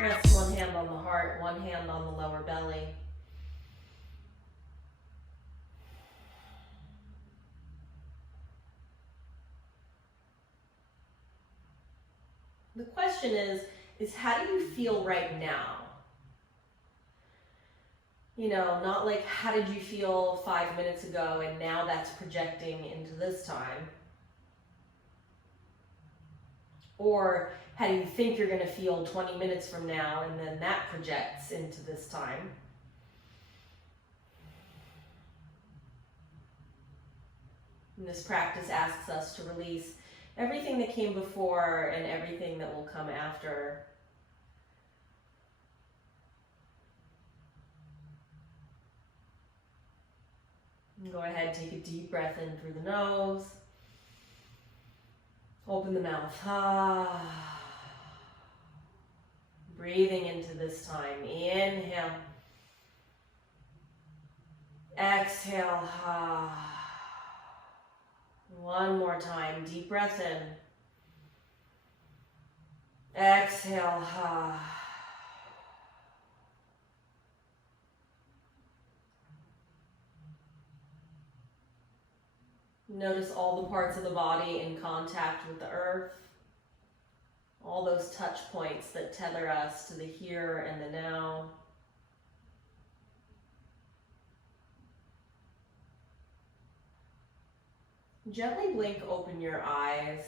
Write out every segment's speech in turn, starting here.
Rest one hand on the heart, one hand on the lower belly. The question is how do you feel right now? You know, not like how did you feel 5 minutes ago and now that's projecting into this time. Or how do you think you're going to feel 20 minutes from now and then that projects into this time. And this practice asks us to release everything that came before and everything that will come after. And go ahead, take a deep breath in through the nose. Open the mouth. Breathing into this time. Inhale. Exhale. One more time. Deep breath in. Exhale. Notice all the parts of the body in contact with the earth. All those touch points that tether us to the here and the now. Gently blink open your eyes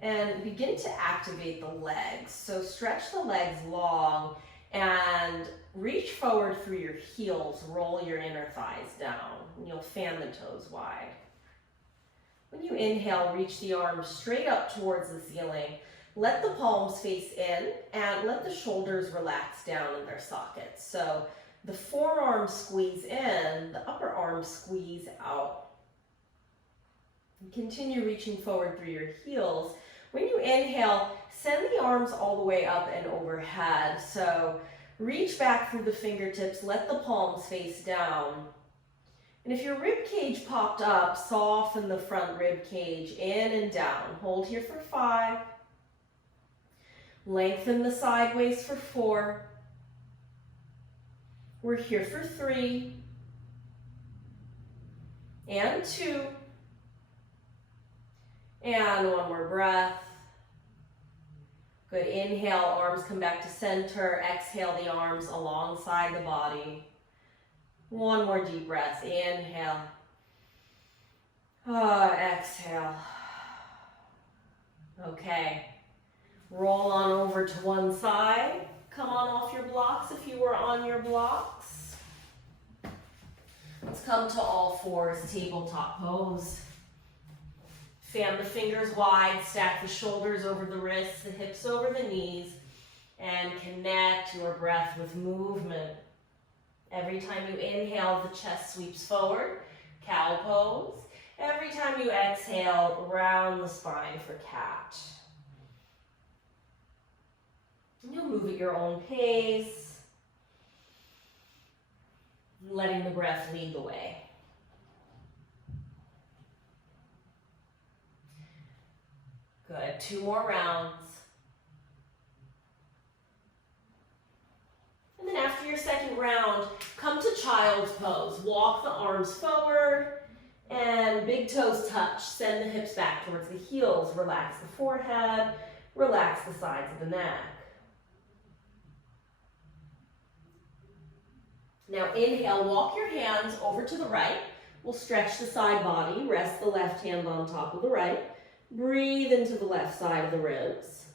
and begin to activate the legs. So stretch the legs long and reach forward through your heels. Roll your inner thighs down. You'll fan the toes wide. When you inhale, reach the arms straight up towards the ceiling. Let the palms face in and let the shoulders relax down in their sockets. So the forearms squeeze in, the upper arms squeeze out. Continue reaching forward through your heels. When you inhale, send the arms all the way up and overhead. So reach back through the fingertips, let the palms face down. And if your rib cage popped up, soften the front rib cage in and down. Hold here for 5. Lengthen the sideways for 4. We're here for 3. And 2. And one more breath. Good. Inhale, arms come back to center. Exhale the arms alongside the body. One more deep breath. Inhale. Exhale. Okay. Roll on over to one side. Come on off your blocks if you were on your blocks. Let's come to all fours, tabletop pose. Fan the fingers wide, stack the shoulders over the wrists, the hips over the knees, and connect your breath with movement. Every time you inhale, the chest sweeps forward, cow pose. Every time you exhale, round the spine for cat. And you'll move at your own pace, letting the breath lead the way. Good. 2 more rounds. And then after your second round, come to child's pose. Walk the arms forward and big toes touch. Send the hips back towards the heels. Relax the forehead. Relax the sides of the neck. Now inhale, walk your hands over to the right. We'll stretch the side body. Rest the left hand on top of the right. Breathe into the left side of the ribs.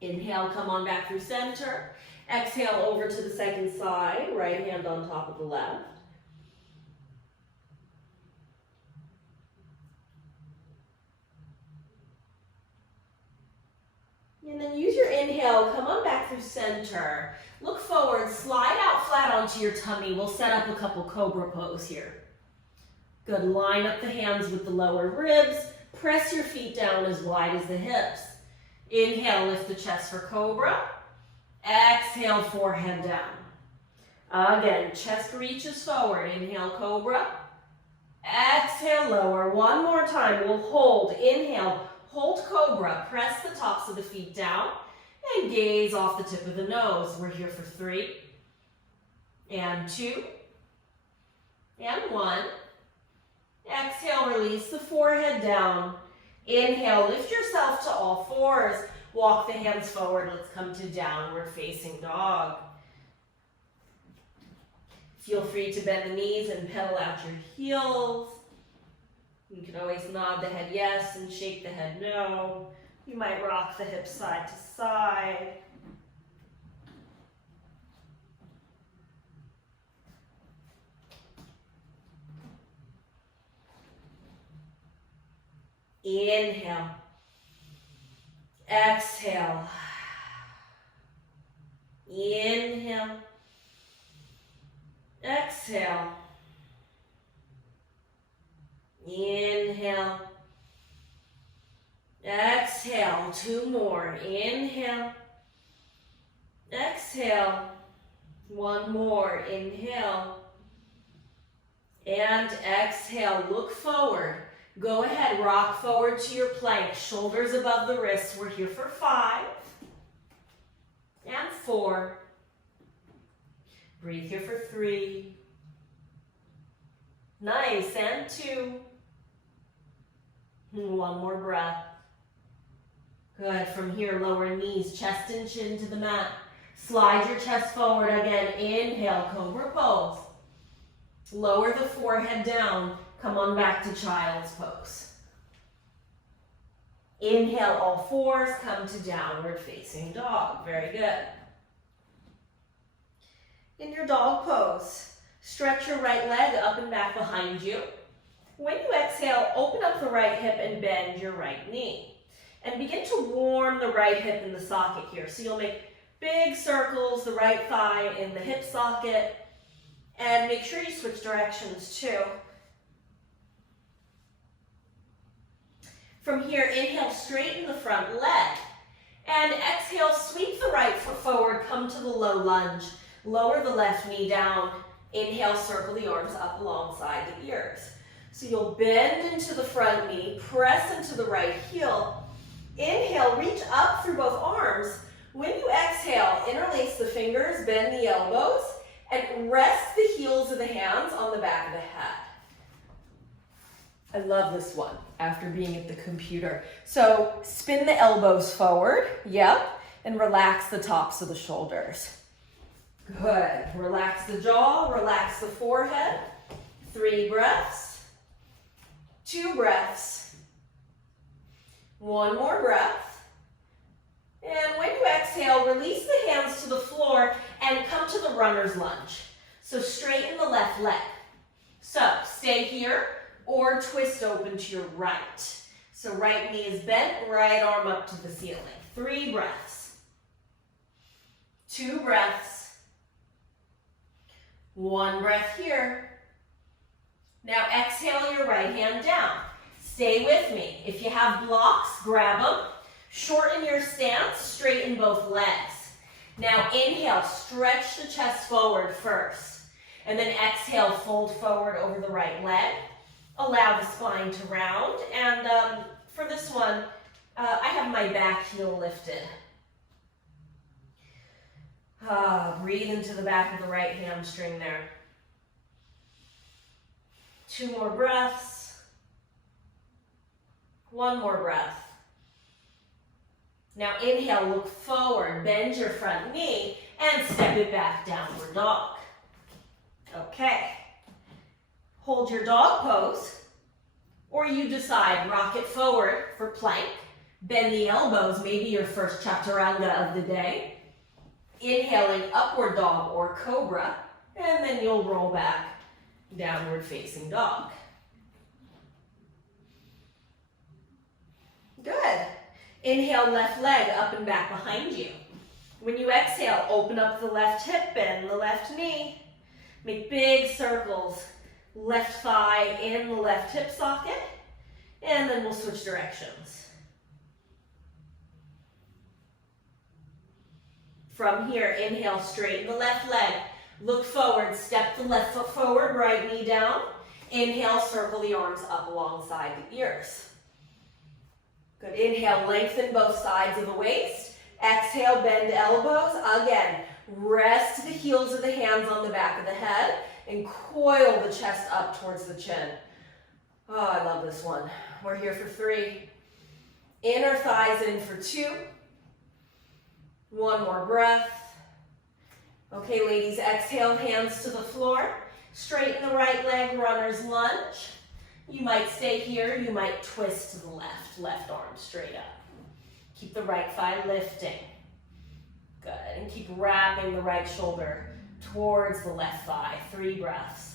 Inhale, come on back through center. Exhale over to the second side, right hand on top of the left. And then use your inhale, come on back through center. Look forward, slide out flat onto your tummy. We'll set up a couple cobra pose here. Good, line up the hands with the lower ribs. Press your feet down as wide as the hips. Inhale, lift the chest for cobra. Exhale, forehead down. Again, chest reaches forward. Inhale, cobra. Exhale, lower. One more time. We'll hold. Inhale, hold cobra. Press the tops of the feet down and gaze off the tip of the nose. We're here for 3 and 2 and 1. Exhale, release the forehead down. Inhale, lift yourself to all fours. Walk the hands forward. Let's come to downward facing dog. Feel free to bend the knees and pedal out your heels. You can always nod the head yes and shake the head no. You might rock the hips side to side. Inhale. Exhale. Inhale. Exhale. Inhale. Exhale. 2 more. Inhale. Exhale. 1 more. Inhale. And exhale. Look forward. Go ahead. Rock forward to your plank. Shoulders above the wrists. We're here for 5 and 4. Breathe here for 3. Nice, and 2. 1 more breath. Good, from here, lower knees, chest and chin to the mat. Slide your chest forward again. Inhale, cobra pose. Lower the forehead down. Come on back to child's pose. Inhale, all fours, come to downward facing dog. Very good. In your dog pose, stretch your right leg up and back behind you. When you exhale, open up the right hip and bend your right knee. And begin to warm the right hip in the socket here. So you'll make big circles, the right thigh in the hip socket. And make sure you switch directions too. From here, inhale, straighten the front leg. And exhale, sweep the right foot forward, come to the low lunge. Lower the left knee down. Inhale, circle the arms up alongside the ears. So you'll bend into the front knee, press into the right heel. Inhale, reach up through both arms. When you exhale, interlace the fingers, bend the elbows, and rest the heels of the hands on the back of the head. I love this one after being at the computer. So spin the elbows forward, yep, and relax the tops of the shoulders. Good. Relax the jaw, relax the forehead. 3 breaths. 2 breaths. 1 more breath. And when you exhale, release the hands to the floor and come to the runner's lunge. So straighten the left leg. So stay here or twist open to your right. So right knee is bent, right arm up to the ceiling. 3 breaths. 2 breaths. 1 breath here. Now exhale your right hand down. Stay with me. If you have blocks, grab them. Shorten your stance, straighten both legs. Now inhale, stretch the chest forward first. And then exhale, fold forward over the right leg. Allow the spine to round. And for this one, I have my back heel lifted. Breathe into the back of the right hamstring there. 2 more breaths. 1 more breath. Now inhale, look forward, bend your front knee, and step it back, downward dog. Okay. Hold your dog pose, or you decide, rock it forward for plank. Bend the elbows, maybe your first chaturanga of the day. Inhaling upward dog or cobra, and then you'll roll back, downward facing dog. Good. Inhale, left leg up and back behind you. When you exhale, open up the left hip, bend the left knee. Make big circles, left thigh in the left hip socket, and then we'll switch directions. From here, inhale, straighten the left leg. Look forward, step the left foot forward, right knee down. Inhale, circle the arms up alongside the ears. Good. Inhale, lengthen both sides of the waist. Exhale, bend elbows. Again, rest the heels of the hands on the back of the head and coil the chest up towards the chin. Oh, I love this one. We're here for 3. Inner thighs in for 2. 1 more breath. Okay, ladies, exhale, hands to the floor. Straighten the right leg, runner's lunge. You might stay here, you might twist to the left arm straight up. Keep the right thigh lifting. Good, and keep wrapping the right shoulder towards the left thigh. 3 breaths.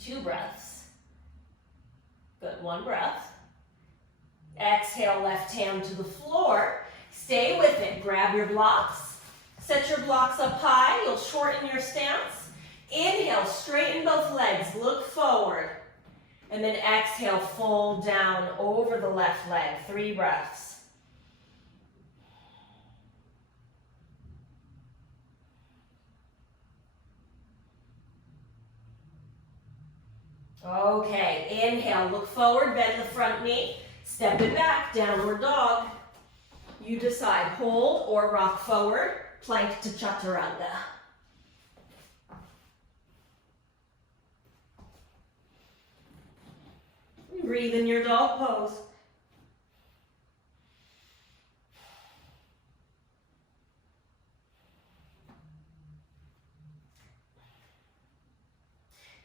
2 breaths. Good, 1 breath. Exhale, left hand to the floor. Stay with it, grab your blocks. Set your blocks up high, you'll shorten your stance. Inhale, straighten both legs, look forward. And then exhale, fold down over the left leg. 3 breaths. Okay, inhale, look forward, bend the front knee. Step it back, downward dog. You decide, hold or rock forward, plank to chaturanga. Breathe in your dog pose.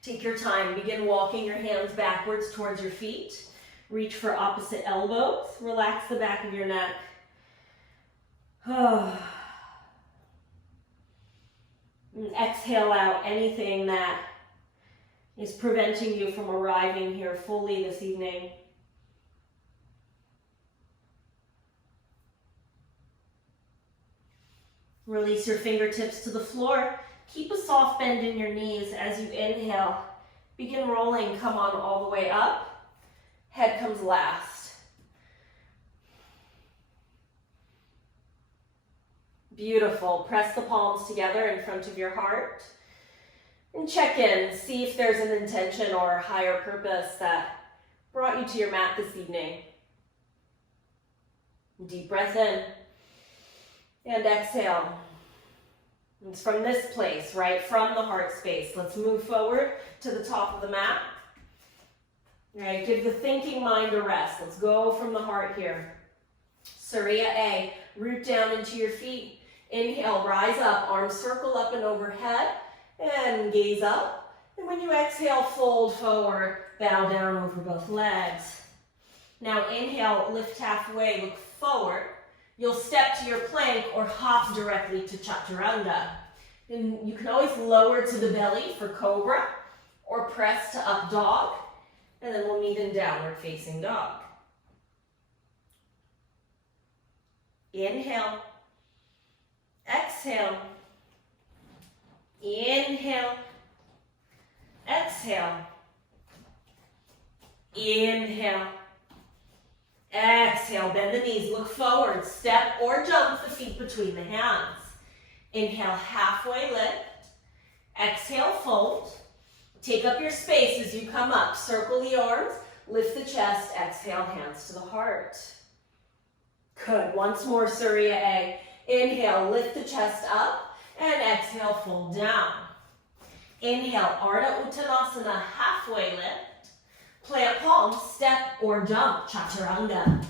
Take your time. Begin walking your hands backwards towards your feet. Reach for opposite elbows. Relax the back of your neck. And exhale out anything that is preventing you from arriving here fully this evening. Release your fingertips to the floor. Keep a soft bend in your knees as you inhale. Begin rolling, come on all the way up. Head comes last. Beautiful. Press the palms together in front of your heart. And check in, see if there's an intention or higher purpose that brought you to your mat this evening. Deep breath in and exhale. It's from this place, right from the heart space. Let's move forward to the top of the mat. All right, give the thinking mind a rest. Let's go from the heart here. Surya A, root down into your feet. Inhale, rise up, arms circle up and overhead. And gaze up. And when you exhale, fold forward, bow down over both legs. Now inhale, lift halfway, look forward. You'll step to your plank or hop directly to chaturanga. And you can always lower to the belly for cobra or press to up dog. And then we'll meet in downward facing dog. Inhale. Exhale. Inhale, exhale, inhale, exhale, bend the knees, look forward, step or jump the feet between the hands. Inhale, halfway lift, exhale, fold, take up your space as you come up, circle the arms, lift the chest, exhale, hands to the heart. Good, once more, Surya A. Inhale, lift the chest up. And exhale, fold down. Inhale, Ardha Uttanasana, halfway lift. Plant palms, step or jump, chaturanga.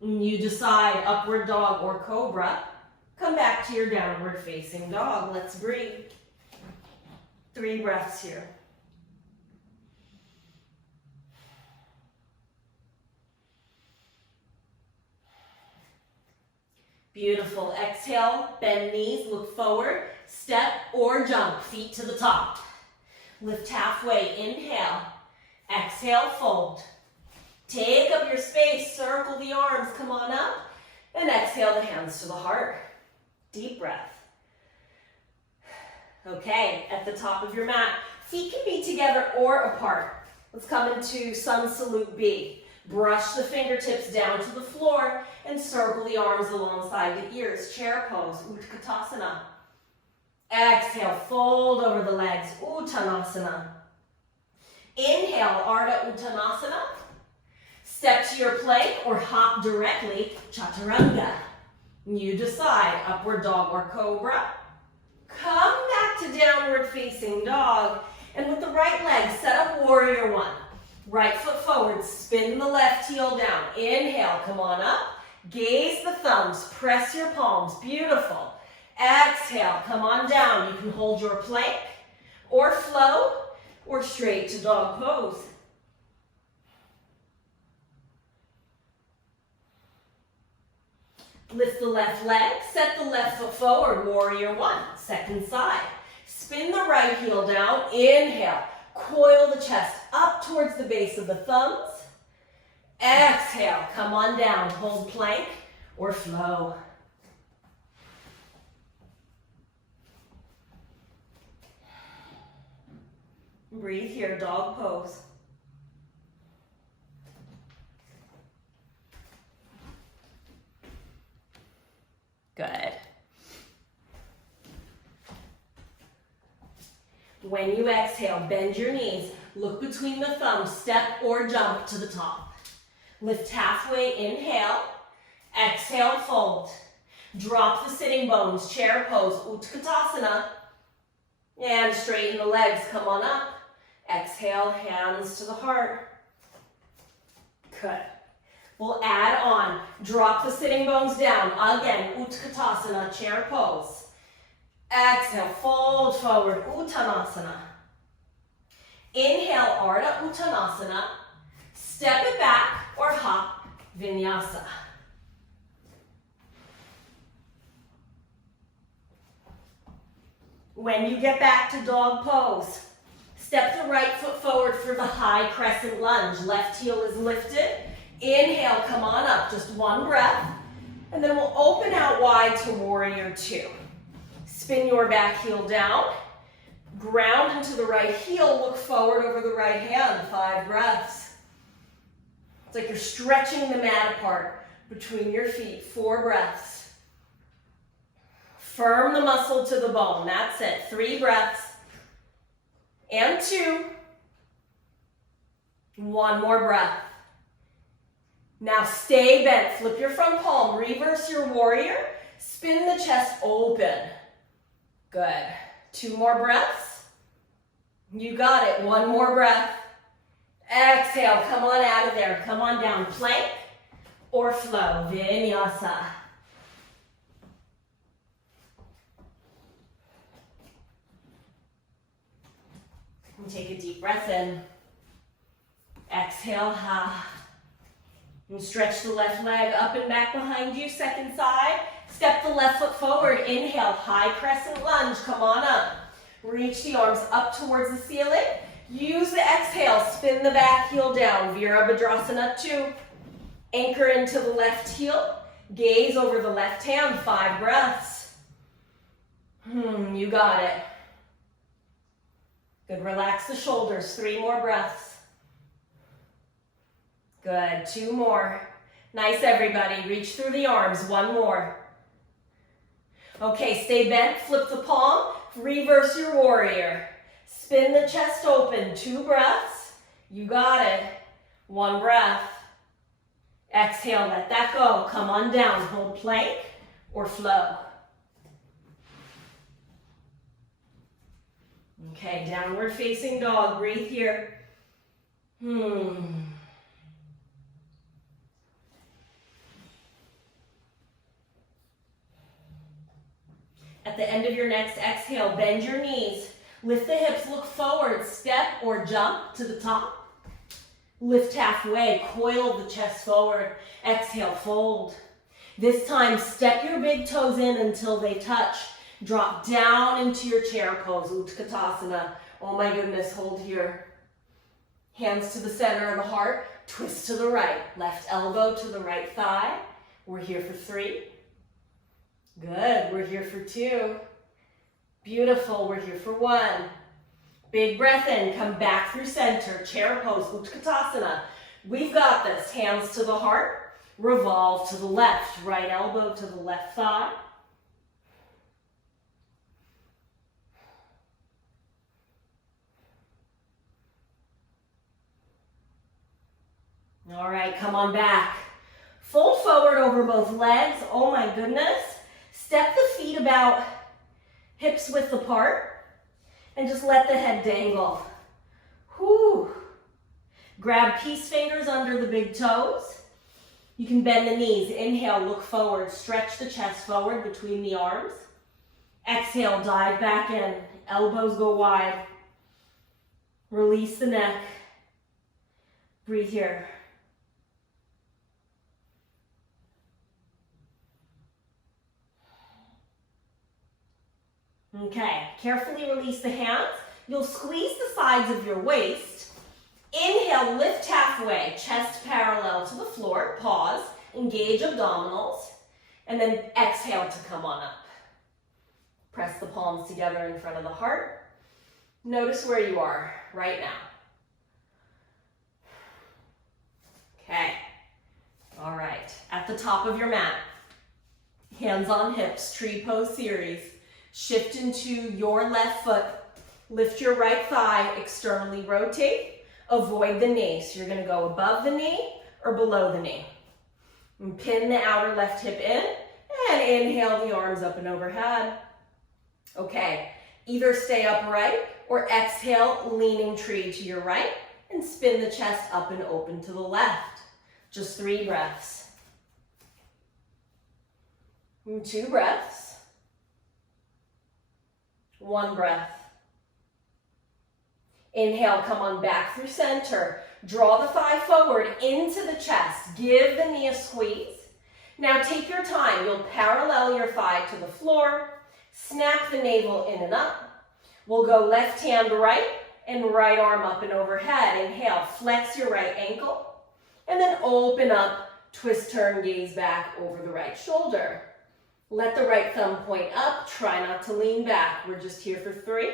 You decide upward dog or cobra. Come back to your downward facing dog. Let's breathe. 3 breaths here. Beautiful. Exhale, bend knees, look forward, step or jump, feet to the top. Lift halfway, inhale. Exhale, fold. Take up your space, circle the arms, come on up. And exhale the hands to the heart. Deep breath. Okay, at the top of your mat, feet can be together or apart. Let's come into Sun Salute B. Brush the fingertips down to the floor and circle the arms alongside the ears. Chair pose, Utkatasana. Exhale, fold over the legs, Uttanasana. Inhale, Ardha Uttanasana. Step to your plank or hop directly, Chaturanga. You decide, upward dog or cobra. Come back to downward facing dog. And with the right leg, set up warrior one. Right foot forward, spin the left heel down. Inhale, come on up. Gaze the thumbs, press your palms, beautiful. Exhale, come on down. You can hold your plank or flow or straight to dog pose. Lift the left leg, set the left foot forward, warrior one, second side. Spin the right heel down, inhale, coil the chest up towards the base of the thumbs. Exhale, come on down, hold plank or flow. Breathe here, dog pose. Good. When you exhale, bend your knees. Look between the thumbs, step or jump to the top. Lift halfway, inhale. Exhale, fold. Drop the sitting bones, chair pose, Utkatasana. And straighten the legs, come on up. Exhale, hands to the heart. Good. We'll add on. Drop the sitting bones down. Again, Utkatasana, chair pose. Exhale, fold forward, Uttanasana. Inhale, Ardha Uttanasana. Step it back or hop, Vinyasa. When you get back to dog pose, step the right foot forward for the high crescent lunge. Left heel is lifted. Inhale, come on up, just one breath. And then we'll open out wide to warrior two. Spin your back heel down. Ground into the right heel, look forward over the right hand, 5 breaths. It's like you're stretching the mat apart between your feet, 4 breaths. Firm the muscle to the bone, that's it, 3 breaths. And 2. 1 more breath. Now stay bent, flip your front palm, reverse your warrior, spin the chest open. Good. 2 more breaths. You got it. 1 more breath. Exhale. Come on out of there. Come on down. Plank or flow. Vinyasa. And take a deep breath in. Exhale. Ha. And stretch the left leg up and back behind you. Second side. Step the left foot forward. Inhale, high crescent lunge. Come on up. Reach the arms up towards the ceiling. Use the exhale. Spin the back heel down. Virabhadrasana 2. Anchor into the left heel. Gaze over the left hand. 5 breaths. You got it. Good. Relax the shoulders. 3 more breaths. Good. 2 more. Nice, everybody. Reach through the arms. 1 more. Okay, stay bent, flip the palm, reverse your warrior. Spin the chest open, 2 breaths. You got it. 1 breath. Exhale, let that go. Come on down, hold plank or flow. Okay, downward facing dog, breathe here. At the end of your next exhale, bend your knees. Lift the hips, look forward, step or jump to the top. Lift halfway, coil the chest forward. Exhale, fold. This time, step your big toes in until they touch. Drop down into your chair pose, Utkatasana. Oh my goodness, hold here. Hands to the center of the heart, twist to the right. Left elbow to the right thigh. We're here for 3. Good, we're here for 2. Beautiful, we're here for 1. Big breath in, come back through center, chair pose, Utkatasana. We've got this, hands to the heart, revolve to the left, right elbow to the left thigh. All right, come on back. Fold forward over both legs. Oh my goodness. Step the feet about hips width apart and just let the head dangle. Whew. Grab peace fingers under the big toes. You can bend the knees. Inhale, look forward. Stretch the chest forward between the arms. Exhale, dive back in. Elbows go wide. Release the neck. Breathe here. Okay, carefully release the hands. You'll squeeze the sides of your waist. Inhale, lift halfway, chest parallel to the floor. Pause, engage abdominals, and then exhale to come on up. Press the palms together in front of the heart. Notice where you are right now. Okay, all right, at the top of your mat, hands on hips, tree pose series. Shift into your left foot, lift your right thigh, externally rotate, avoid the knee. So you're gonna go above the knee or below the knee. And pin the outer left hip in, and inhale the arms up and overhead. Okay, either stay upright or exhale, leaning tree to your right, and spin the chest up and open to the left. Just 3 breaths. And 2 breaths. 1 breath. Inhale, come on back through center. Draw the thigh forward into the chest. Give the knee a squeeze. Now take your time. You'll parallel your thigh to the floor. Snap the navel in and up. We'll go left hand right and right arm up and overhead. Inhale, flex your right ankle. And then open up, twist, turn, gaze back over the right shoulder. Let the right thumb point up. Try not to lean back. We're just here for 3.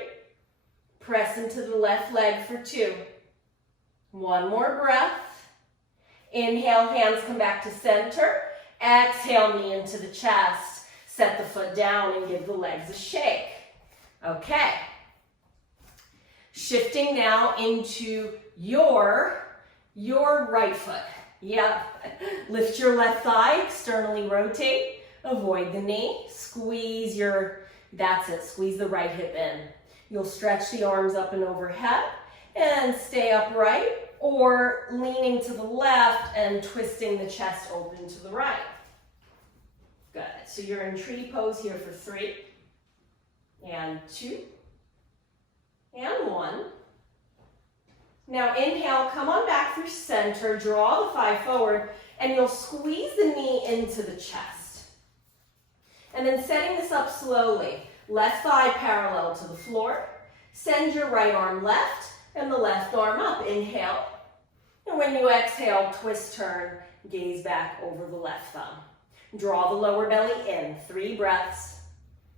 Press into the left leg for 2. 1 more breath. Inhale, hands come back to center. Exhale, knee into the chest. Set the foot down and give the legs a shake. Okay. Shifting now into your right foot. Yep. Lift your left thigh, externally rotate. Avoid the knee, squeeze that's it, squeeze the right hip in. You'll stretch the arms up and overhead and stay upright or leaning to the left and twisting the chest open to the right. Good, so you're in tree pose here for 3 and 2 and 1. Now inhale, come on back through center, draw the thigh forward, and you'll squeeze the knee into the chest. And then setting this up slowly, left thigh parallel to the floor. Send your right arm left and the left arm up. Inhale. And when you exhale, twist, turn, gaze back over the left thumb. Draw the lower belly in. 3 breaths.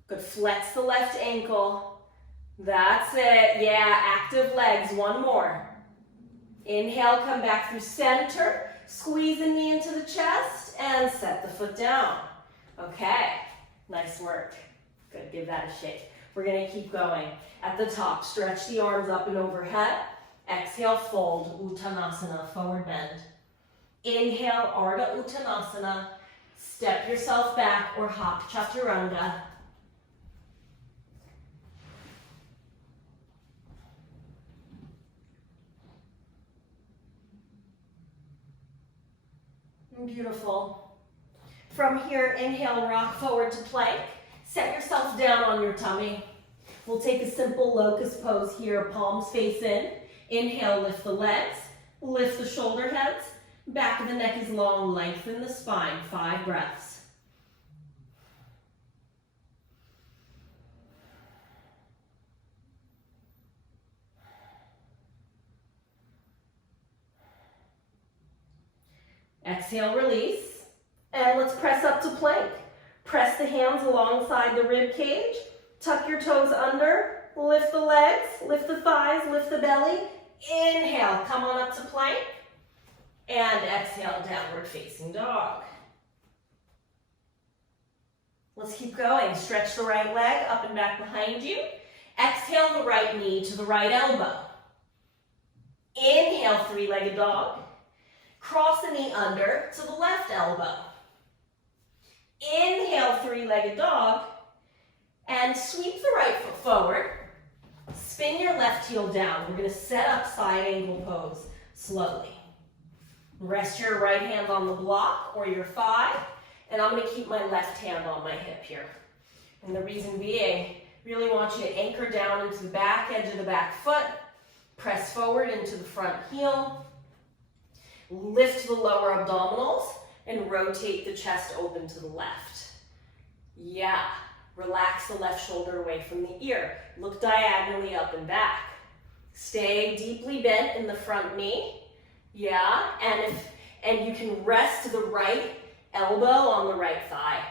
Good. Flex the left ankle. That's it. Yeah, active legs. 1 more. Inhale, come back through center. Squeeze the knee into the chest and set the foot down. Okay. Nice work. Good, give that a shake. We're gonna keep going. At the top, stretch the arms up and overhead. Exhale, fold, Uttanasana, forward bend. Inhale, Ardha Uttanasana. Step yourself back or hop Chaturanga. Beautiful. From here, inhale, rock forward to plank. Set yourself down on your tummy. We'll take a simple locust pose here, palms face in. Inhale, lift the legs, lift the shoulder heads. Back of the neck is long, lengthen the spine. 5 breaths. Exhale, release. And let's press up to plank. Press the hands alongside the rib cage. Tuck your toes under. Lift the legs, lift the thighs, lift the belly. Inhale, come on up to plank. And exhale, downward facing dog. Let's keep going. Stretch the right leg up and back behind you. Exhale the right knee to the right elbow. Inhale, 3-legged dog. Cross the knee under to the left elbow. Inhale, three-legged dog, and sweep the right foot forward. Spin your left heel down. We're going to set up side angle pose slowly. Rest your right hand on the block or your thigh, and I'm going to keep my left hand on my hip here. And the reason being, really want you to anchor down into the back edge of the back foot, press forward into the front heel, lift the lower abdominals, and rotate the chest open to the left. Yeah. Relax the left shoulder away from the ear. Look diagonally up and back. Stay deeply bent in the front knee. Yeah, and you can rest the right elbow on the right thigh.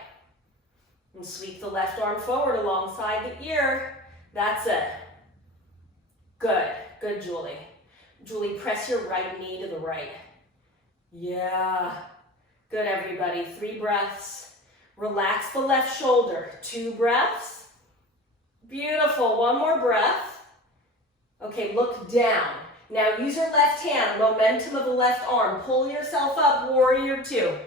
And sweep the left arm forward alongside the ear. That's it. Good, good, Julie. Julie, press your right knee to the right. Yeah, good, everybody. 3 breaths. Relax the left shoulder. 2 breaths. Beautiful. 1 more breath. Okay, look down. Now use your left hand, momentum of the left arm. Pull yourself up, warrior 2.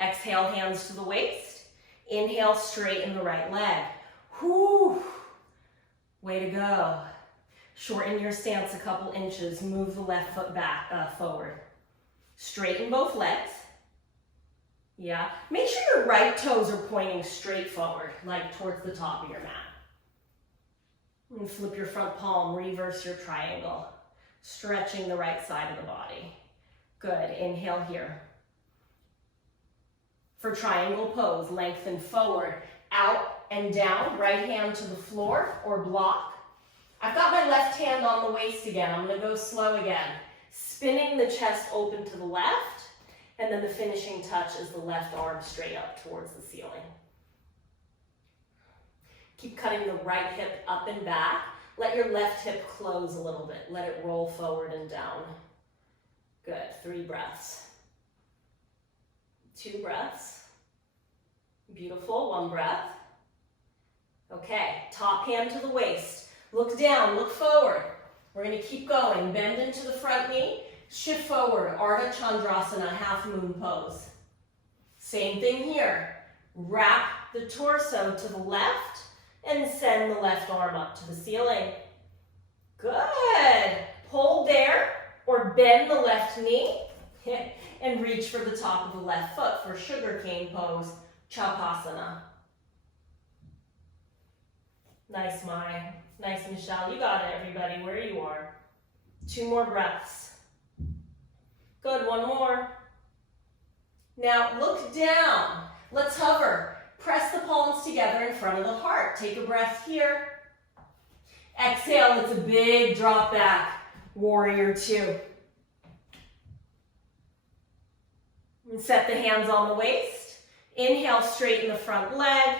Exhale, hands to the waist. Inhale, straighten the right leg. Whew. Way to go. Shorten your stance a couple inches. Move the left foot back, forward. Straighten both legs. Yeah, make sure your right toes are pointing straight forward, like towards the top of your mat. And flip your front palm, reverse your triangle, stretching the right side of the body. Good, inhale here. For triangle pose, lengthen forward, out and down, right hand to the floor or block. I've got my left hand on the waist again. I'm gonna go slow again. Spinning the chest open to the left. And then the finishing touch is the left arm straight up towards the ceiling. Keep cutting the right hip up and back. Let your left hip close a little bit. Let it roll forward and down. Good. 3 breaths. 2 breaths. Beautiful. 1 breath. Okay. Top hand to the waist. Look down. Look forward. We're going to keep going. Bend into the front knee. Shift forward, Ardha Chandrasana, half moon pose. Same thing here. Wrap the torso to the left and send the left arm up to the ceiling. Good. Hold there or bend the left knee and reach for the top of the left foot for sugar cane pose, Chapasana. Nice, Mai. Nice, Michelle. You got it, everybody, where you are. 2 more breaths. Good, 1 more. Now look down. Let's hover. Press the palms together in front of the heart. Take a breath here. Exhale, it's a big drop back. Warrior 2. And set the hands on the waist. Inhale, straighten the front leg.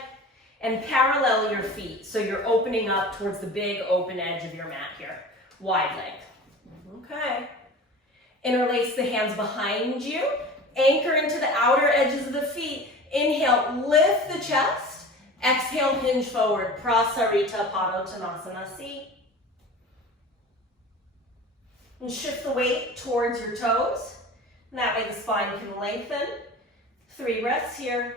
And parallel your feet. So you're opening up towards the big open edge of your mat here. Wide leg. Okay. Interlace the hands behind you. Anchor into the outer edges of the feet. Inhale, lift the chest. Exhale, hinge forward. Prasarita Padottanasana seat. And shift the weight towards your toes. And that way the spine can lengthen. 3 breaths here.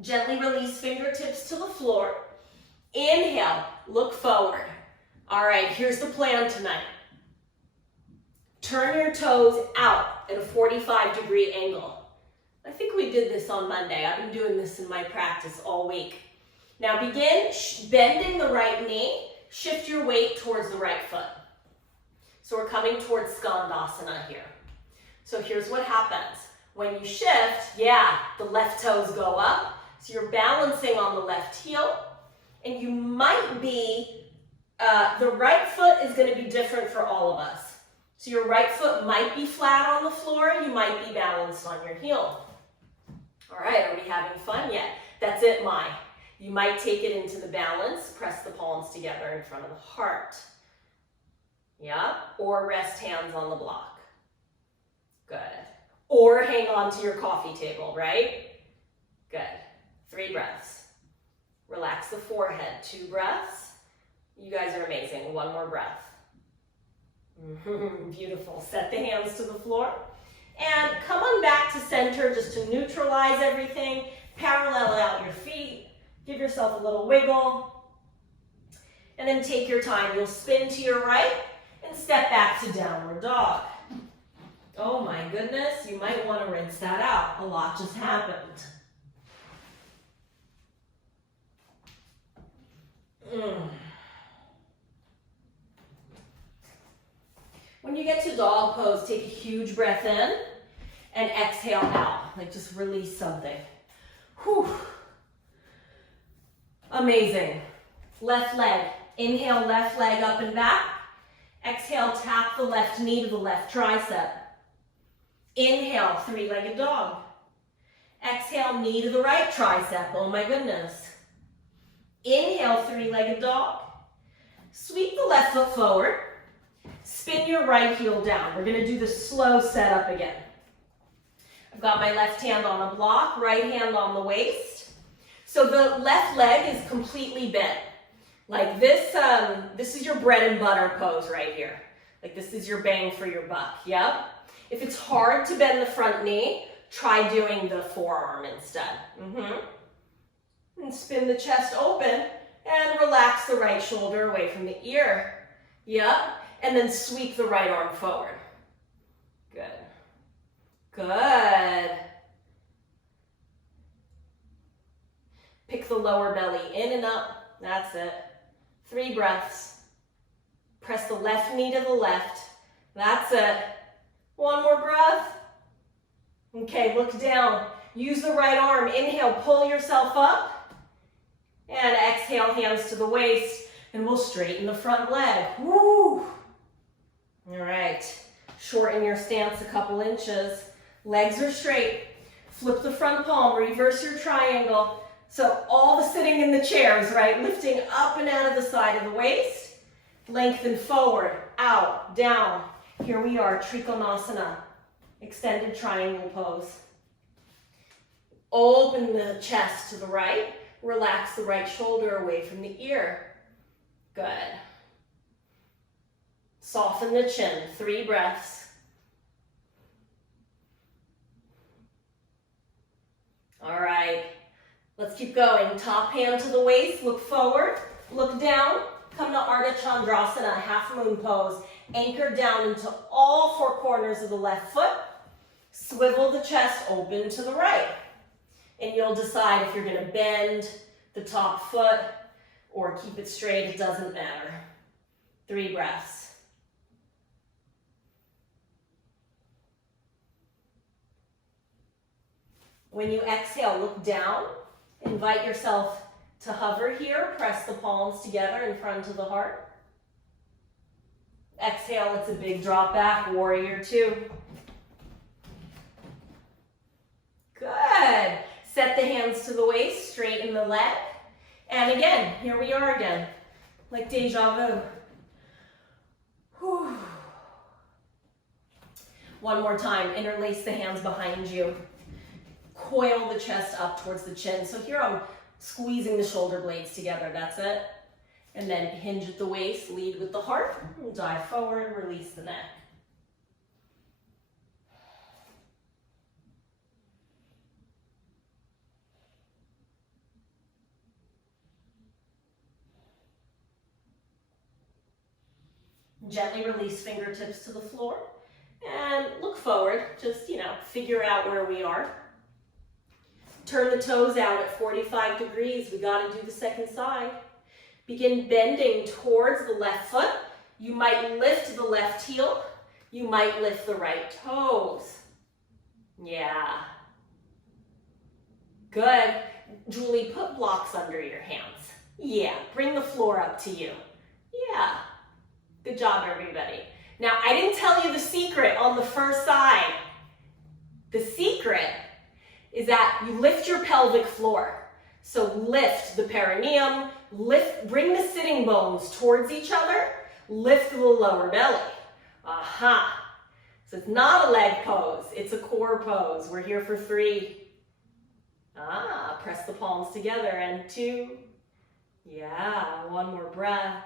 Gently release fingertips to the floor. Inhale, look forward. All right, here's the plan tonight. Turn your toes out at a 45-degree angle. I think we did this on Monday. I've been doing this in my practice all week. Now begin bending the right knee. Shift your weight towards the right foot. So we're coming towards Skandasana here. So here's what happens. When you shift, the left toes go up. So you're balancing on the left heel, and you might be, the right foot is going to be different for all of us. So your right foot might be flat on the floor, you might be balanced on your heel. All right, are we having fun yet? That's it, Mai. You might take it into the balance, press the palms together in front of the heart. Yeah, or rest hands on the block. Good. Or hang on to your coffee table, right? Good. 3 breaths. Relax the forehead. 2 breaths. You guys are amazing. 1 more breath. Beautiful. Set the hands to the floor. And come on back to center just to neutralize everything. Parallel out your feet. Give yourself a little wiggle. And then take your time. You'll spin to your right and step back to downward dog. Oh my goodness, you might want to rinse that out. A lot just happened. When you get to dog pose, take a huge breath in and exhale out. Like just release something. Whew. Amazing. Left leg. Inhale, left leg up and back. Exhale, tap the left knee to the left tricep. Inhale, 3-legged dog. Exhale, knee to the right tricep. Oh my goodness. Inhale, 3-legged dog. Sweep the left foot forward. Spin your right heel down. We're going to do the slow setup again. I've got my left hand on a block, right hand on the waist. So the left leg is completely bent. Like this, this is your bread and butter pose right here. Like this is your bang for your buck, yep? If it's hard to bend the front knee, try doing the forearm instead. And spin the chest open and relax the right shoulder away from the ear. Yep. And then sweep the right arm forward. Good. Good. Pick the lower belly in and up. That's it. 3 breaths. Press the left knee to the left. That's it. 1 more breath. Okay, look down. Use the right arm. Inhale, pull yourself up. And exhale, hands to the waist. And we'll straighten the front leg. Woo! All right. Shorten your stance a couple inches. Legs are straight. Flip the front palm. Reverse your triangle. So all the sitting in the chairs, right? Lifting up and out of the side of the waist. Lengthen forward, out, down. Here we are, Skandasana, extended triangle pose. Open the chest to the right. Relax the right shoulder away from the ear. Good. Soften the chin, 3 breaths. All right, let's keep going. Top hand to the waist, look forward, look down. Come to Ardha Chandrasana, half moon pose. Anchor down into all 4 corners of the left foot. Swivel the chest open to the right. And you'll decide if you're going to bend the top foot or keep it straight. It doesn't matter. 3 breaths. When you exhale, look down. Invite yourself to hover here. Press the palms together in front of the heart. Exhale, it's a big drop back, warrior 2. Good. Set the hands to the waist, straighten the leg. And again, here we are again, like deja vu. Whew. One more time, interlace the hands behind you. Coil the chest up towards the chin. So here I'm squeezing the shoulder blades together, that's it. And then hinge at the waist, lead with the heart, dive forward, release the neck. Gently release fingertips to the floor and look forward, just, figure out where we are. Turn the toes out at 45 degrees. We got to do the second side. Begin bending towards the left foot. You might lift the left heel. You might lift the right toes. Yeah. Good. Julie, put blocks under your hands. Yeah. Bring the floor up to you. Yeah. Good job, everybody. Now, I didn't tell you the secret on the first side. The secret is that you lift your pelvic floor. So lift the perineum, bring the sitting bones towards each other, lift the lower belly. Aha. So it's not a leg pose, it's a core pose. We're here for 3. Press the palms together and 2, Yeah, one more breath.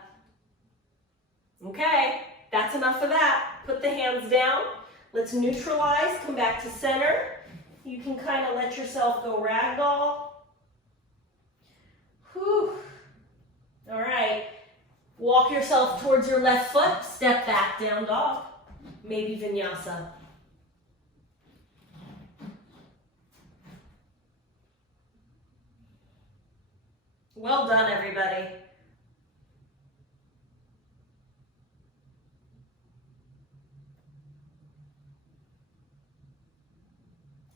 Okay, that's enough of that. Put the hands down. Let's neutralize, come back to center. You can kind of let yourself go ragdoll. Whew. All right, walk yourself towards your left foot, step back, down dog, maybe vinyasa. Well done, everybody.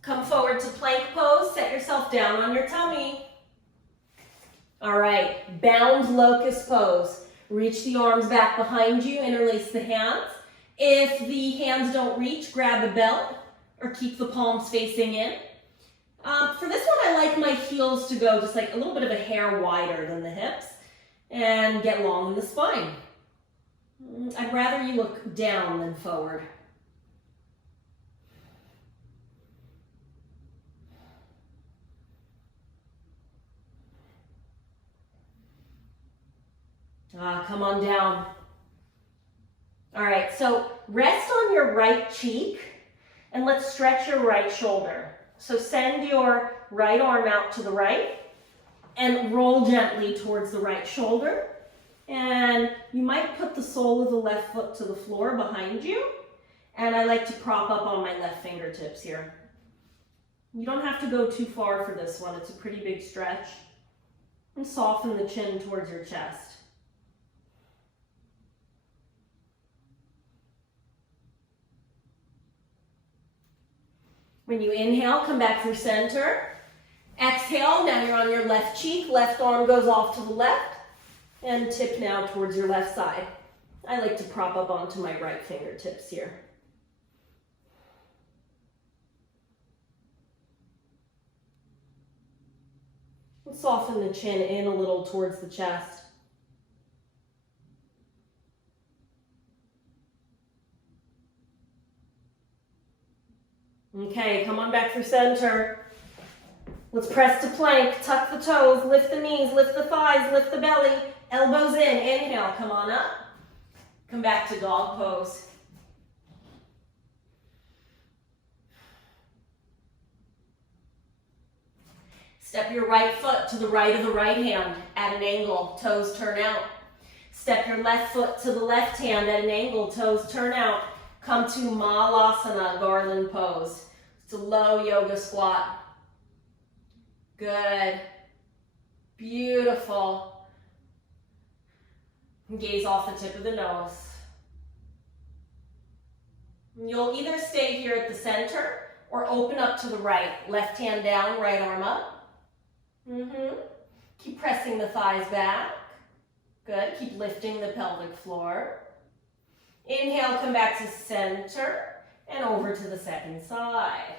Come forward to plank pose, set yourself down on your tummy. All right, bound locust pose. Reach the arms back behind you, interlace the hands. If the hands don't reach, grab a belt or keep the palms facing in. For this one, I like my heels to go just like a little bit of a hair wider than the hips and get long in the spine. I'd rather you look down than forward. Come on down. All right, so rest on your right cheek and let's stretch your right shoulder. So send your right arm out to the right and roll gently towards the right shoulder. And you might put the sole of the left foot to the floor behind you. And I like to prop up on my left fingertips here. You don't have to go too far for this one. It's a pretty big stretch. And soften the chin towards your chest. When you inhale, come back through center. Exhale, now you're on your left cheek. Left arm goes off to the left. And tip now towards your left side. I like to prop up onto my right fingertips here. And soften the chin in a little towards the chest. Okay, come on back through center. Let's press to plank, tuck the toes, lift the knees, lift the thighs, lift the belly, elbows in, inhale, come on up. Come back to dog pose. Step your right foot to the right of the right hand at an angle, toes turn out. Step your left foot to the left hand at an angle, toes turn out. Come to Malasana, garland pose. It's a low yoga squat. Good. Beautiful. Gaze off the tip of the nose. You'll either stay here at the center or open up to the right. Left hand down, right arm up. Keep pressing the thighs back. Good. Keep lifting the pelvic floor. Inhale, come back to center and over to the second side.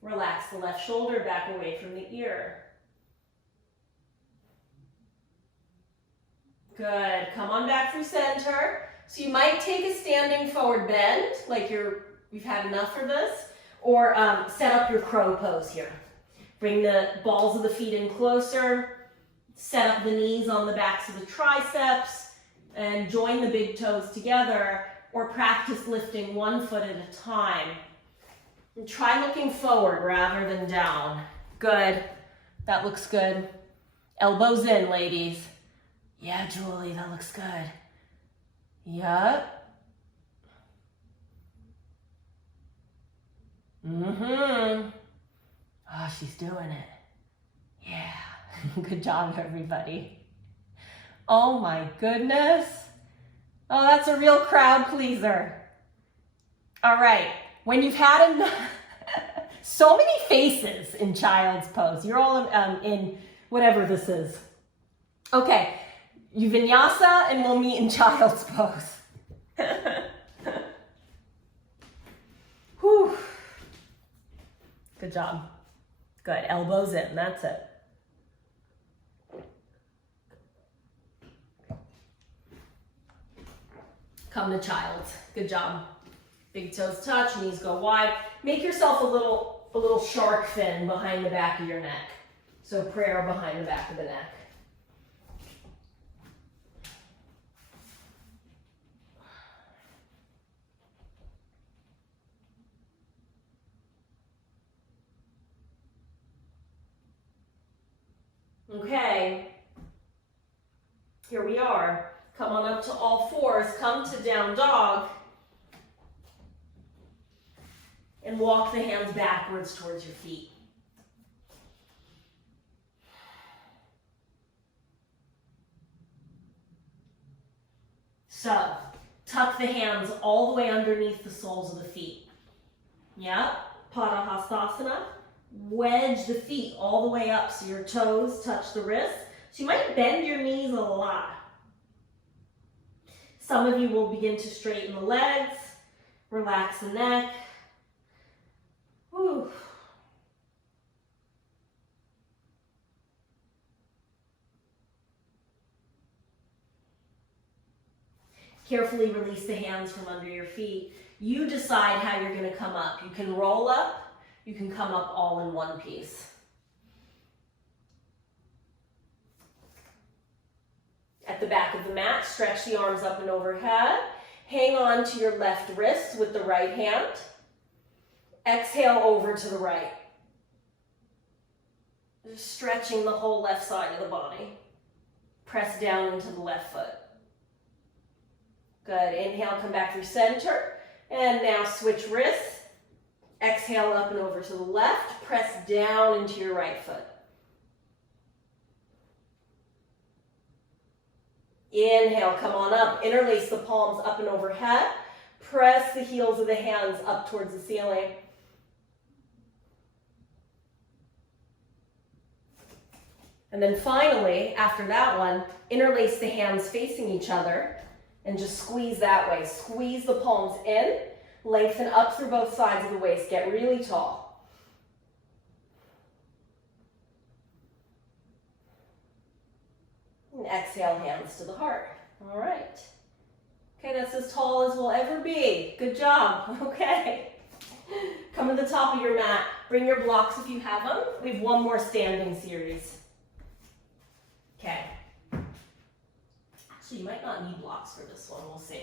Relax the left shoulder back away from the ear. Good. Come on back through center. So you might take a standing forward bend, like you've had enough for this, or set up your crow pose here. Bring the balls of the feet in closer. Set up the knees on the backs of the triceps and join the big toes together, or practice lifting one foot at a time. And try looking forward rather than down. Good. That looks good. Elbows in, ladies. Yeah, Julie, that looks good. Yup. Oh, she's doing it. Yeah. Good job, everybody. Oh my goodness. Oh, that's a real crowd pleaser. All right. When you've had enough, so many faces in child's pose. You're all in whatever this is. Okay. You vinyasa and we'll meet in child's pose. Whew. Good job. Good. Elbows in. That's it. Come to child's. Good job. Big toes touch, knees go wide. Make yourself a little shark fin behind the back of your neck. So prayer behind the back of the neck. Okay. Here we are. Come on up to all fours. Come to down dog. And walk the hands backwards towards your feet. So, tuck the hands all the way underneath the soles of the feet. Yep. Padahastasana. Wedge the feet all the way up so your toes touch the wrists. So you might bend your knees a lot. Some of you will begin to straighten the legs, relax the neck. Whew. Carefully release the hands from under your feet. You decide how you're going to come up. You can roll up, you can come up all in one piece. At the back of the mat, stretch the arms up and overhead. Hang on to your left wrist with the right hand. Exhale over to the right. Just stretching the whole left side of the body. Press down into the left foot. Good. Inhale, come back through center. And now switch wrists. Exhale up and over to the left. Press down into your right foot. Inhale, come on up. Interlace the palms up and overhead. Press the heels of the hands up towards the ceiling. And then finally, after that one, interlace the hands facing each other and just squeeze that way. Squeeze the palms in, lengthen up through both sides of the waist, get really tall. And exhale, hands to the heart. All right. Okay, that's as tall as we'll ever be. Good job. Okay. Come to the top of your mat. Bring your blocks if you have them. We have one more standing series. Okay. Actually, you might not need blocks for this one. We'll see.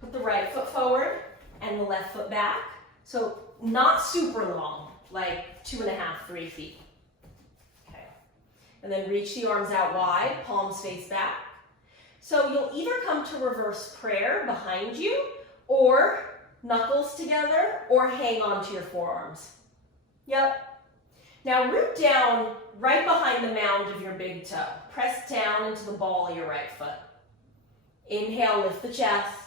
Put the right foot forward and the left foot back. So not super long, like 2.5, 3 feet. Okay. And then reach the arms out wide, palms face back. So you'll either come to reverse prayer behind you, or knuckles together, or hang on to your forearms. Yep. Now root down right behind the mound of your big toe. Press down into the ball of your right foot. Inhale, lift the chest.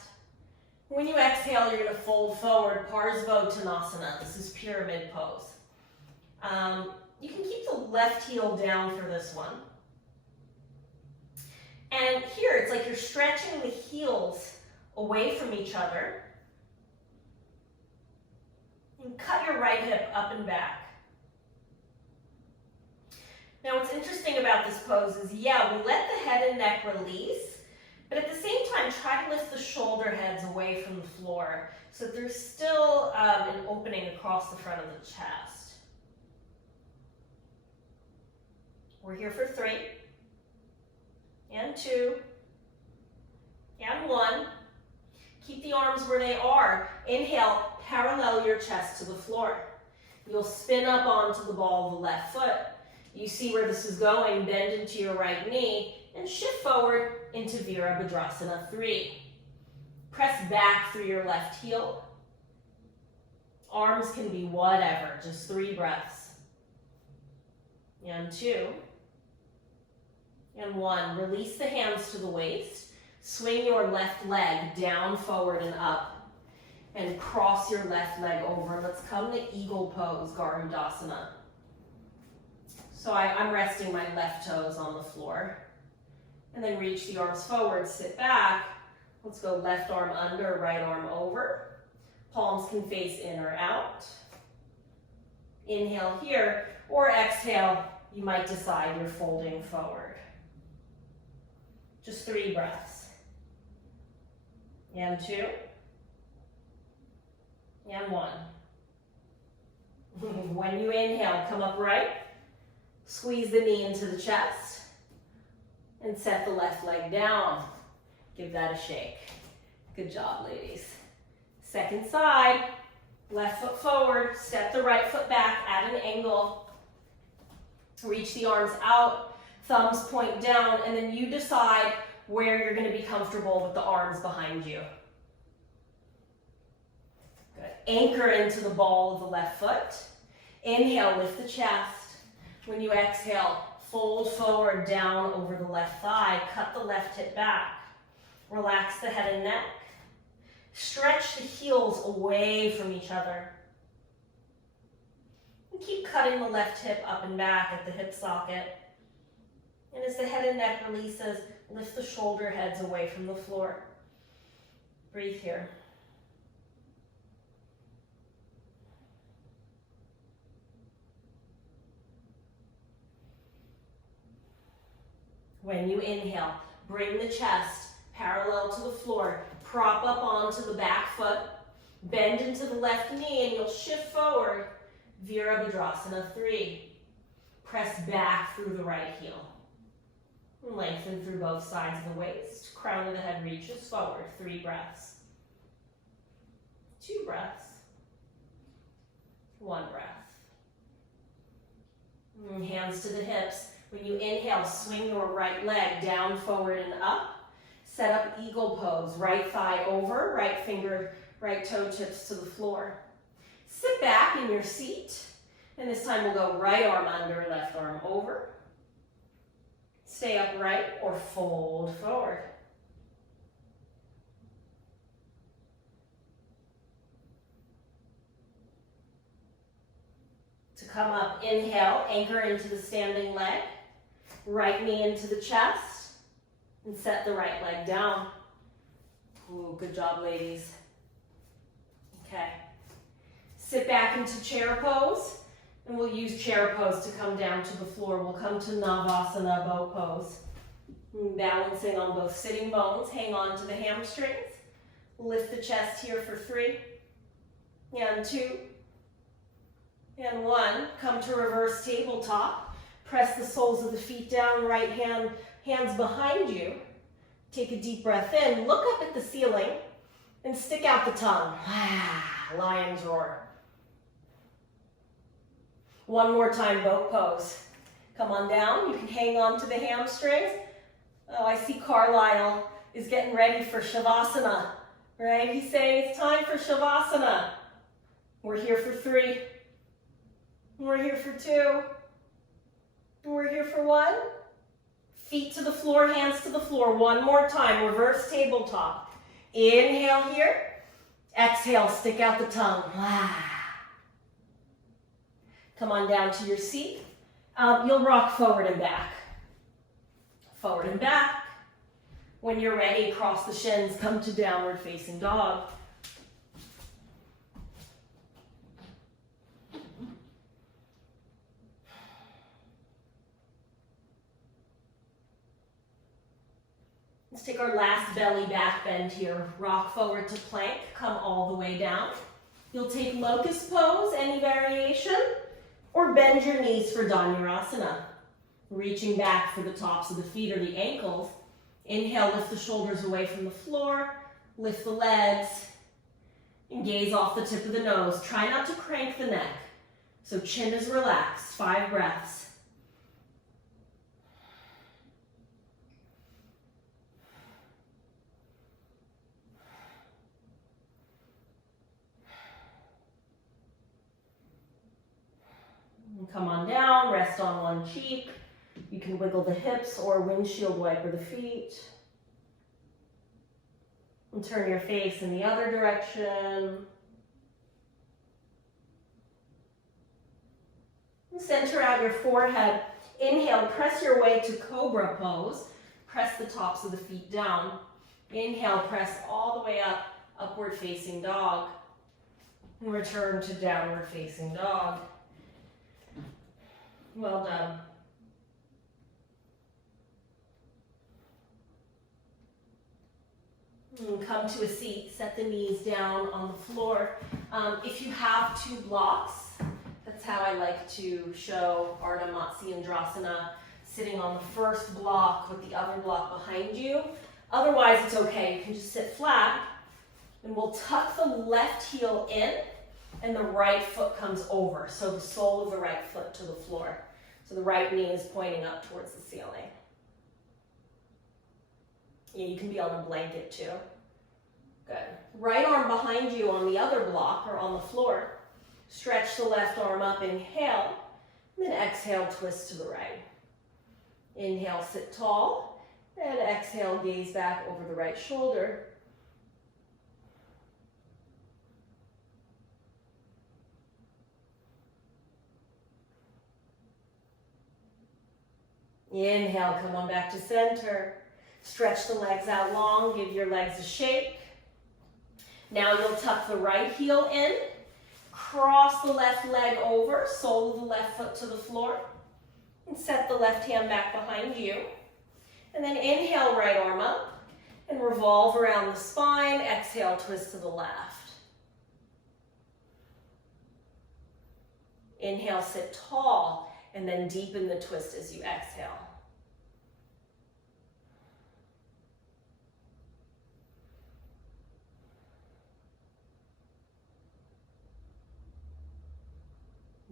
When you exhale, you're going to fold forward, Parsvottanasana. This is pyramid pose. You can keep the left heel down for this one. And here, it's like you're stretching the heels away from each other. And cut your right hip up and back. Now, what's interesting about this pose is, yeah, we let the head and neck release, but at the same time, try to lift the shoulder heads away from the floor so that there's still an opening across the front of the chest. We're here for 3, and 2, and 1. Keep the arms where they are. Inhale, parallel your chest to the floor. You'll spin up onto the ball of the left foot. You see where this is going, bend into your right knee, and shift forward into Virabhadrasana 3. Press back through your left heel. Arms can be whatever, just 3 breaths. And 2. And 1. Release the hands to the waist. Swing your left leg down, forward, and up. And cross your left leg over. Let's come to Eagle Pose, Garudasana. So I'm resting my left toes on the floor. And then reach the arms forward, sit back. Let's go left arm under, right arm over. Palms can face in or out. Inhale here, or exhale, you might decide you're folding forward. Just 3 breaths. And 2. And 1. When you inhale, come up right. Squeeze the knee into the chest and set the left leg down. Give that a shake. Good job, ladies. Second side, left foot forward, step the right foot back at an angle. Reach the arms out, Thumbs point down, and then you decide where you're going to be comfortable with the arms behind you. Good. Anchor into the ball of the left foot. Inhale, lift the chest. When you exhale, fold forward down over the left thigh. Cut the left hip back. Relax the head and neck. Stretch the heels away from each other. And keep cutting the left hip up and back at the hip socket. And as the head and neck releases, lift the shoulder heads away from the floor. Breathe here. When you inhale, bring the chest parallel to the floor. Prop up onto the back foot. Bend into the left knee and you'll shift forward. Virabhadrasana 3. Press back through the right heel. Lengthen through both sides of the waist. Crown of the head reaches forward. 3 breaths. 2 breaths. 1 breath. Hands to the hips. When you inhale, swing your right leg down, forward, and up. Set up eagle pose. Right thigh over, right finger, right toe tips to the floor. Sit back in your seat. And this time we'll go right arm under, left arm over. Stay upright or fold forward. To come up, inhale, anchor into the standing leg. Right knee into the chest. And set the right leg down. Ooh, good job, ladies. Okay. Sit back into chair pose. And we'll use chair pose to come down to the floor. We'll come to Navasana, bow pose. Balancing on both sitting bones. Hang on to the hamstrings. Lift the chest here for 3. And 2. And 1. Come to reverse tabletop. Press the soles of the feet down. Right hands behind you. Take a deep breath in. Look up at the ceiling. And stick out the tongue. Lion's roar. 1 more time, boat pose. Come on down. You can hang on to the hamstrings. Oh, I see Carlisle is getting ready for Shavasana, right? He's saying it's time for Shavasana. We're here for 3. We're here for 2. We're here for 1. Feet to the floor, hands to the floor. 1 more time, reverse tabletop. Inhale here. Exhale, stick out the tongue. Come on down to your seat. You'll rock forward and back. Forward and back. When you're ready, cross the shins, come to downward facing dog. Let's take our last belly back bend here. Rock forward to plank, come all the way down. You'll take locust pose, any variation, or bend your knees for Dhanurasana. Reaching back for the tops of the feet or the ankles. Inhale, lift the shoulders away from the floor. Lift the legs. And gaze off the tip of the nose. Try not to crank the neck. So chin is relaxed. 5 breaths. Come on down, rest on one cheek. You can wiggle the hips or windshield wiper the feet. And turn your face in the other direction. And center out your forehead. Inhale, press your way to cobra pose. Press the tops of the feet down. Inhale, press all the way up, upward facing dog. And return to downward facing dog. Well done. And come to a seat, set the knees down on the floor. If you have 2 blocks, that's how I like to show Ardha Matsyendrasana, sitting on the first block with the other block behind you. Otherwise, it's okay. You can just sit flat, and we'll tuck the left heel in, and the right foot comes over, so the sole of the right foot to the floor. So the right knee is pointing up towards the ceiling. Yeah, you can be on a blanket too. Good. Right arm behind you on the other block or on the floor. Stretch the left arm up, inhale, and then exhale, twist to the right. Inhale, sit tall, and exhale, gaze back over the right shoulder. Inhale, come on back to center. Stretch the legs out long, give your legs a shake. Now you'll tuck the right heel in, cross the left leg over, sole of the left foot to the floor, and set the left hand back behind you. And then inhale, right arm up, and revolve around the spine. Exhale, twist to the left. Inhale, sit tall, and then deepen the twist as you exhale.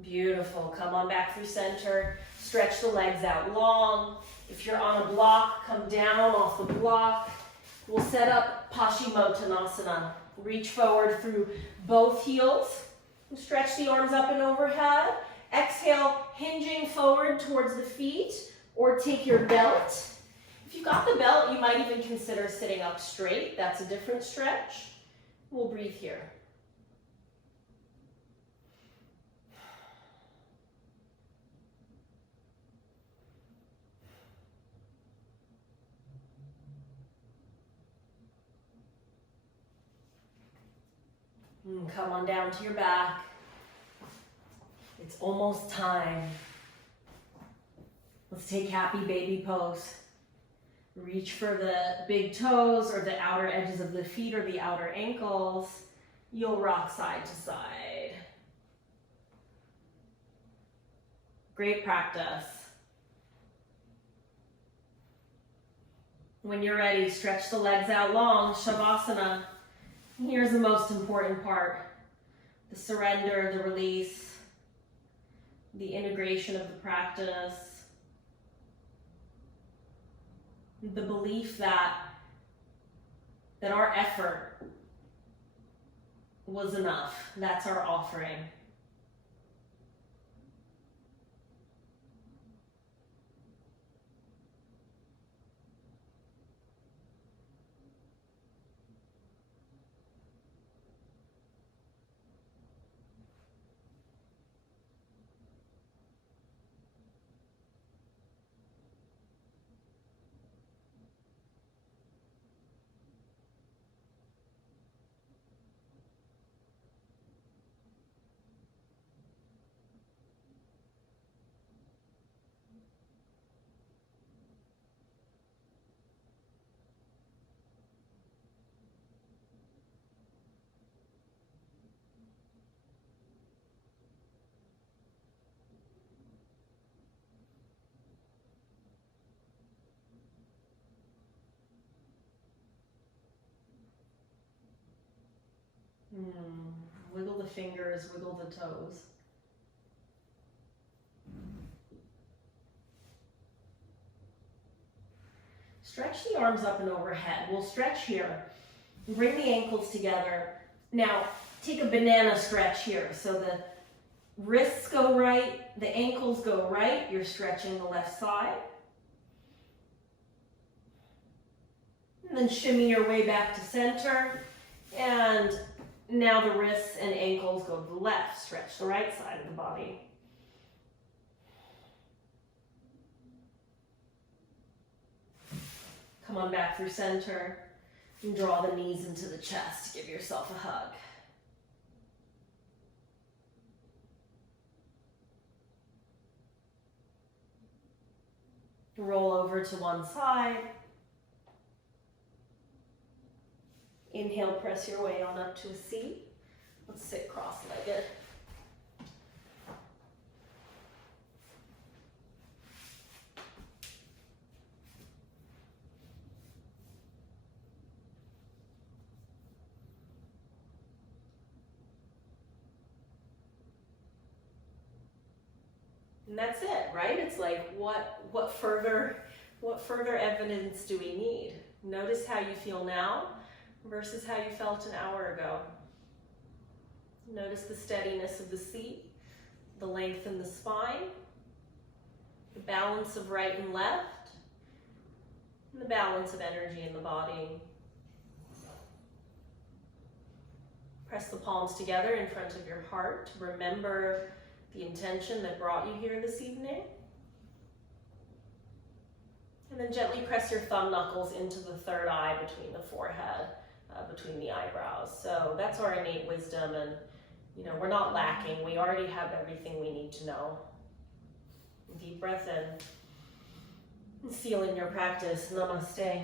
Beautiful. Come on back through center. Stretch the legs out long. If you're on a block, come down off the block. We'll set up Paschimottanasana. Reach forward through both heels. Stretch the arms up and overhead. Exhale, hinging forward towards the feet, or take your belt. If you've got the belt, you might even consider sitting up straight. That's a different stretch. We'll breathe here. Come on down to your back. It's almost time. Let's take happy baby pose. Reach for the big toes or the outer edges of the feet or the outer ankles. You'll rock side to side. Great practice. When you're ready, stretch the legs out long, Shavasana. Here's the most important part. The surrender, the release, the integration of the practice, the belief that our effort was enough. That's our offering. Wiggle the fingers, wiggle the toes. Stretch the arms up and overhead. We'll stretch here. Bring the ankles together. Now, take a banana stretch here. So the wrists go right, the ankles go right. You're stretching the left side. And then shimmy your way back to center. And now the wrists and ankles go to the left. Stretch the right side of the body. Come on back through center and draw the knees into the chest. Give yourself a hug. Roll over to one side. Inhale, press your way on up to a seat. Let's sit cross-legged. And that's it, right? It's like, what further evidence do we need? Notice how you feel now versus how you felt an hour ago. Notice the steadiness of the seat, the length in the spine, the balance of right and left, and the balance of energy in the body. Press the palms together in front of your heart. Remember the intention that brought you here this evening. And then gently press your thumb knuckles into the third eye between the forehead, between the eyebrows. So that's our innate wisdom, and we're not lacking. We already have everything we need to know. Deep breath in. And seal in your practice. Namaste.